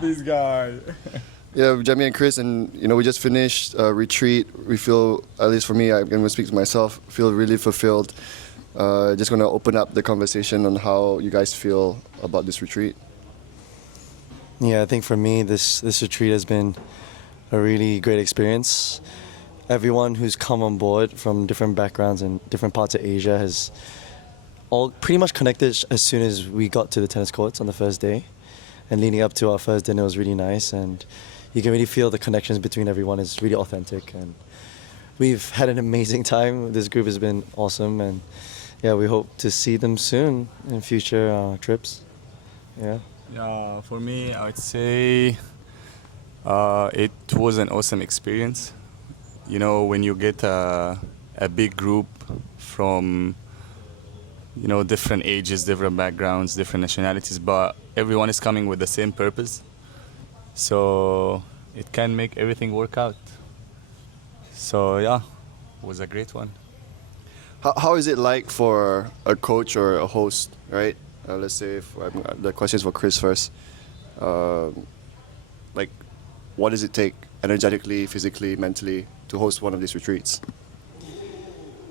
This guy. Yeah, Jemy and Chris, and we just finished a retreat. We feel, at least for me, I'm going to speak to myself, feel really fulfilled. Just going to open up the conversation on how you guys feel about this retreat. Yeah, I think for me, this retreat has been a really great experience. Everyone who's come on board from different backgrounds and different parts of Asia has all pretty much connected as soon as we got to the tennis courts on the first day. And leading up to our first dinner was really nice, and you can really feel the connections between everyone is really authentic. And we've had an amazing time. This group has been awesome, and yeah, we hope to see them soon in future trips. Yeah. Yeah, for me, I would say it was an awesome experience. When you get a big group from different ages, different backgrounds, different nationalities, but everyone is coming with the same purpose. So it can make everything work out. So yeah, it was a great one. How is it like for a coach or a host, right? Let's say the question is for Chris first. What does it take energetically, physically, mentally to host one of these retreats?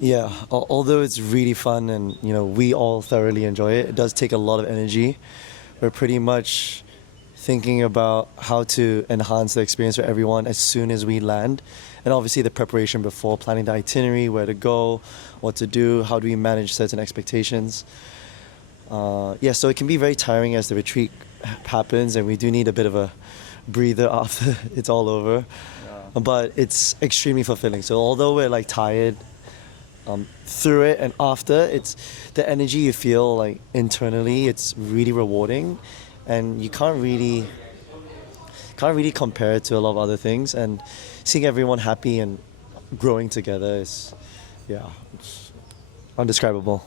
Yeah, although it's really fun and we all thoroughly enjoy it, it does take a lot of energy. We're pretty much thinking about how to enhance the experience for everyone as soon as we land. And obviously the preparation before, planning the itinerary, where to go, what to do, how do we manage certain expectations. So it can be very tiring as the retreat happens, and we do need a bit of a breather after it's all over. Yeah. But it's extremely fulfilling. So although we're tired through it and after, it's the energy you feel internally, it's really rewarding, and you can't really compare it to a lot of other things. And seeing everyone happy and growing together is, it's undescribable.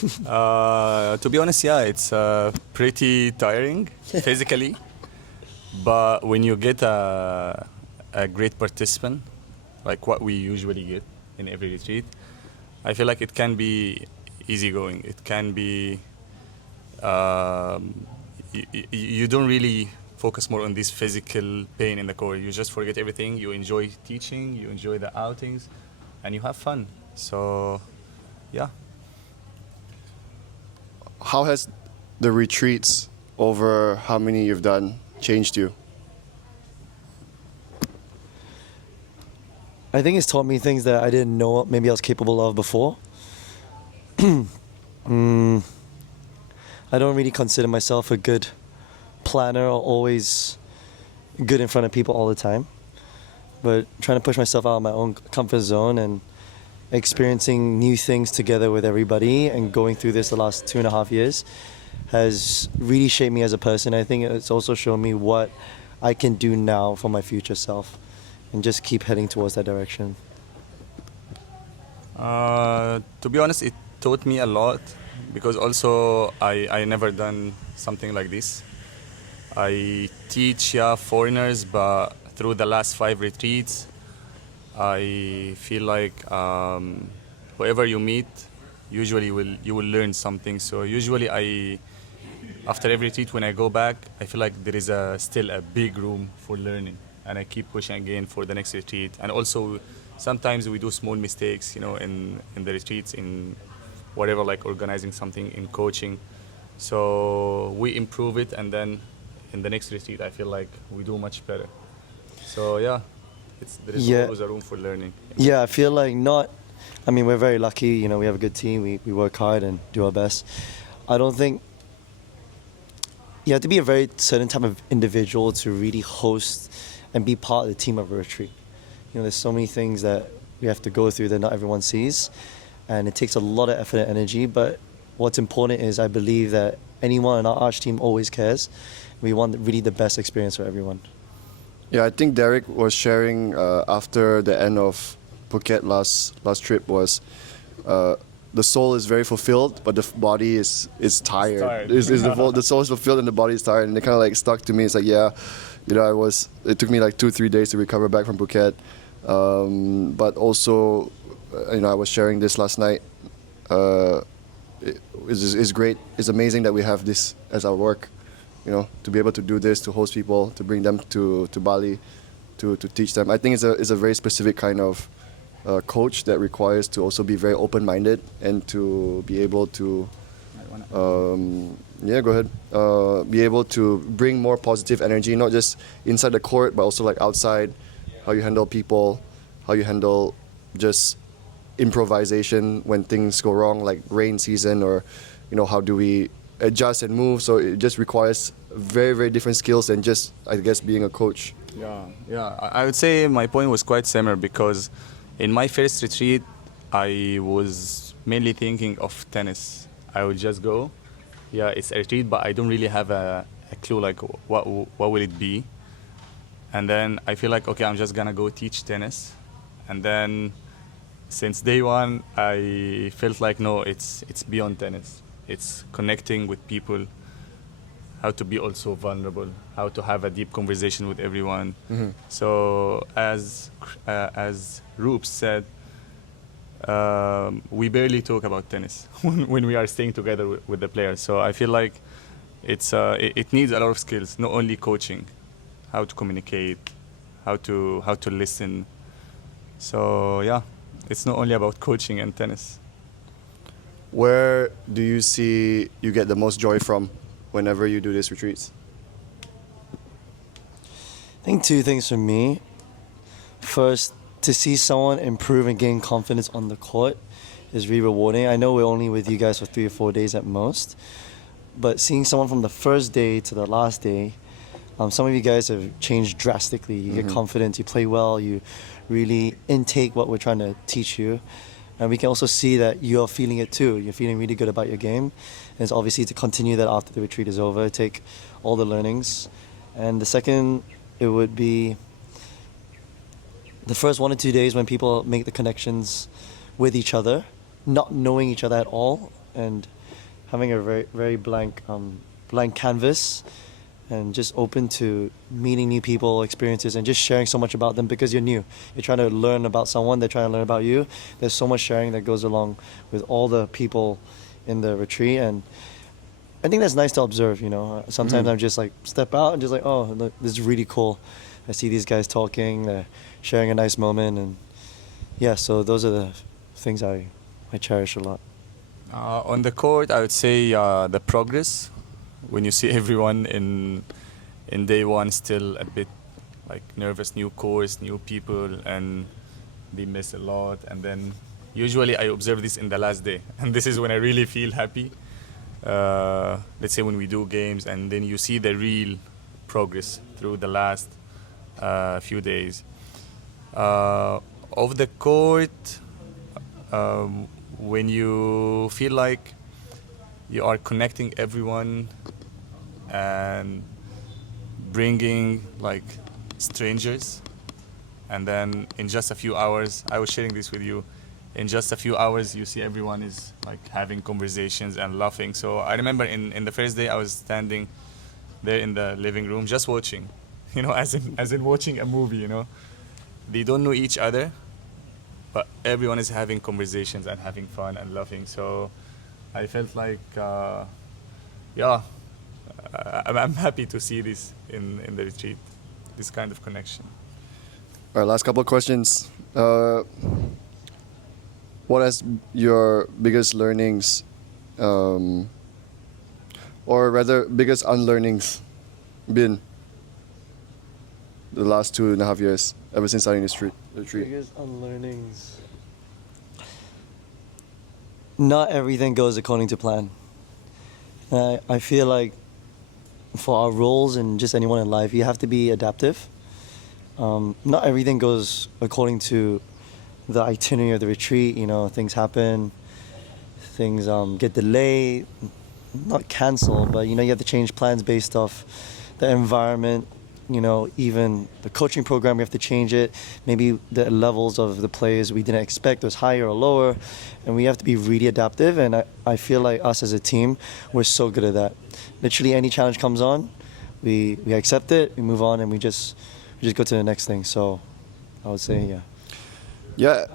To be honest, yeah, it's pretty tiring physically, but when you get a great participant, like what we usually get in every retreat, I feel like it can be easygoing. It can be, you don't really focus more on this physical pain in the court. You just forget everything. You enjoy teaching, you enjoy the outings, and you have fun. So, yeah. How has the retreats over how many you've done changed you? I think it's taught me things that I didn't know maybe I was capable of before. I don't really consider myself a good planner or always good in front of people all the time. But trying to push myself out of my own comfort zone and experiencing new things together with everybody and going through this the last 2.5 years has really shaped me as a person. I think it's also shown me what I can do now for my future self and just keep heading towards that direction. To be honest, it taught me a lot, because also I never done something like this. I teach foreigners, but through the last 5 retreats, I feel like whoever you meet, usually you will learn something. So usually after every retreat, when I go back, I feel like there is still a big room for learning, and I keep pushing again for the next retreat. And also, sometimes we do small mistakes, in the retreats, in whatever, like organizing something, in coaching. So we improve it, and then in the next retreat, I feel like we do much better. So yeah. There is always a room for learning. Yeah, I feel like we're very lucky, we have a good team, we work hard and do our best. I don't think you have to be a very certain type of individual to really host and be part of the team of a retreat. There's so many things that we have to go through that not everyone sees, and it takes a lot of effort and energy, but what's important is I believe that anyone on our arch team always cares. We want really the best experience for everyone. Yeah, I think Derek was sharing after the end of Phuket last trip was the soul is very fulfilled, but the body is tired. The soul is fulfilled and the body is tired, and it kind of stuck to me. It's like, it took me 2-3 days to recover back from Phuket, but also, I was sharing this last night. It's great. It's amazing that we have this as our work. to be able to do this, to host people, to bring them to Bali, to teach them. I think it's a very specific kind of coach that requires to also be very open-minded and to be able to, yeah, go ahead, be able to bring more positive energy, not just inside the court, but also like outside, how you handle people, how you handle just improvisation when things go wrong, like rain season, or how do we adjust and move. So it just requires very, very different skills than just, I guess, being a coach. Yeah. I would say my point was quite similar, because in my first retreat, I was mainly thinking of tennis. I would just go, yeah, it's a retreat, but I don't really have a clue like what will it be. And then I feel like, okay, I'm just gonna go teach tennis. And then since day one, I felt like, no, it's beyond tennis. It's connecting with people, how to be also vulnerable, how to have a deep conversation with everyone. Mm-hmm. So as Roops said, we barely talk about tennis when we are staying together with the players. So I feel like it needs a lot of skills, not only coaching, how to communicate, how to listen. So yeah, it's not only about coaching and tennis. Where do you see you get the most joy from whenever you do these retreats? I think two things for me. First, to see someone improve and gain confidence on the court is really rewarding. I know we're only with you guys for 3 or 4 days at most, but seeing someone from the first day to the last day, some of you guys have changed drastically. You get confidence, you play well, you really intake what we're trying to teach you. And we can also see that you're feeling it too. You're feeling really good about your game. And it's obviously to continue that after the retreat is over, take all the learnings. And the second, it would be the first 1 or 2 days when people make the connections with each other, not knowing each other at all, and having a very, very blank canvas, and just open to meeting new people, experiences, and just sharing so much about them because you're new. You're trying to learn about someone, they're trying to learn about you. There's so much sharing that goes along with all the people in the retreat, and I think that's nice to observe, Sometimes I'm just like, step out and just like, oh, look, this is really cool. I see these guys talking, they're sharing a nice moment, and yeah, so those are the things I cherish a lot. On the court, I would say the progress. When you see everyone in day one still a bit like nervous, new course, new people, and they miss a lot. And then usually I observe this in the last day, and this is when I really feel happy. Let's say when we do games, and then you see the real progress through the last few days. Off the court, when you feel like you are connecting everyone and bringing like strangers, and then in just a few hours, I was sharing this with you, in just a few hours you see everyone is like having conversations and laughing. So I remember in the first day I was standing there in the living room just watching, as in watching a movie. They don't know each other, but everyone is having conversations and having fun and laughing. So I felt like, I'm happy to see this in the retreat, this kind of connection. All right, last couple of questions. What has your biggest learnings, or rather biggest unlearnings been the last 2.5 years, ever since starting this retreat? Biggest unlearnings. Not everything goes according to plan. I feel like for our roles and just anyone in life, you have to be adaptive. Not everything goes according to the itinerary of the retreat. Things happen, things get delayed, not canceled, but you have to change plans based off the environment. Even the coaching program, we have to change it. Maybe the levels of the players we didn't expect was higher or lower, and we have to be really adaptive. And I feel like us as a team, we're so good at that. Literally any challenge comes on, we accept it, we move on, and we just go to the next thing. So I would say, yeah. Yeah,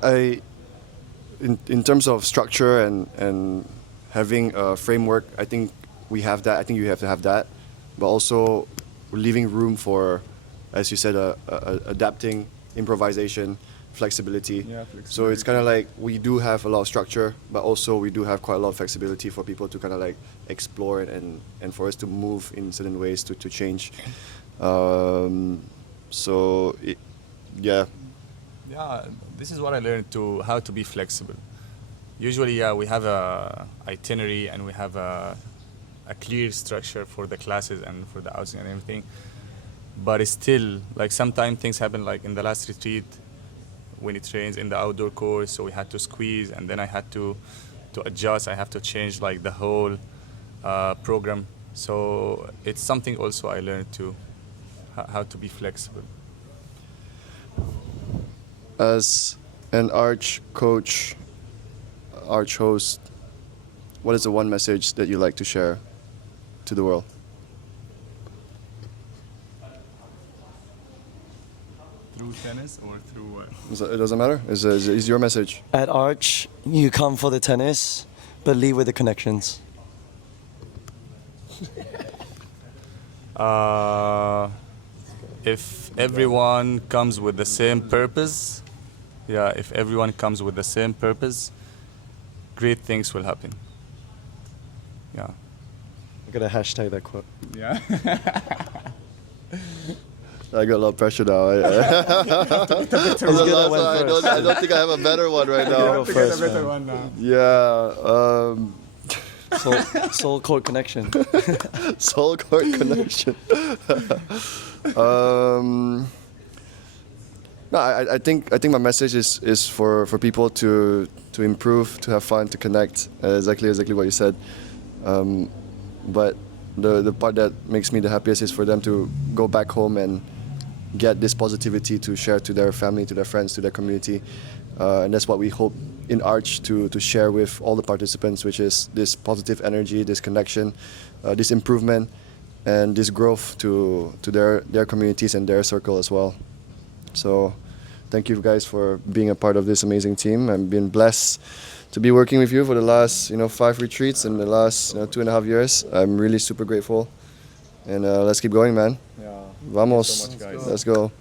in terms of structure and having a framework, I think we have that. I think you have to have that. but also leaving room for, as you said, adapting, improvisation, flexibility. So it's kind of like we do have a lot of structure, but also we do have quite a lot of flexibility for people to kind of like explore it and for us to move in certain ways to change. Yeah. Yeah, this is what I learned to how to be flexible. Usually, yeah, we have a itinerary and we have a clear structure for the classes and for the outing and everything. But it's still, like sometimes things happen, like in the last retreat when it rains in the outdoor course, so we had to squeeze, and then I had to adjust. I have to change like the whole program. So it's something also I learned to how to be flexible. As an arch coach, arch host, what is the one message that you like to share to the world? Through tennis or through what? It doesn't matter. Is your message? At Arch, you come for the tennis, but leave with the connections. If everyone comes with the same purpose, if everyone comes with the same purpose, great things will happen. Yeah. I'm gonna hashtag that quote. Yeah. I got a lot of pressure now. I don't think I have a better one right now. Yeah. Soul Court Connection. Soul Court Connection. No, I think my message is for people to improve, to have fun, to connect. Exactly what you said. But the part that makes me the happiest is for them to go back home and get this positivity to share to their family, to their friends, to their community. And that's what we hope in Arch to share with all the participants, which is this positive energy, this connection, this improvement, and this growth to their communities and their circle as well. So thank you guys for being a part of this amazing team. I've been blessed to be working with you for the last 5 retreats in the last 2.5 years. I'm really super grateful. And let's keep going, man. Yeah. Vamos. Thank you so much, guys. Let's go.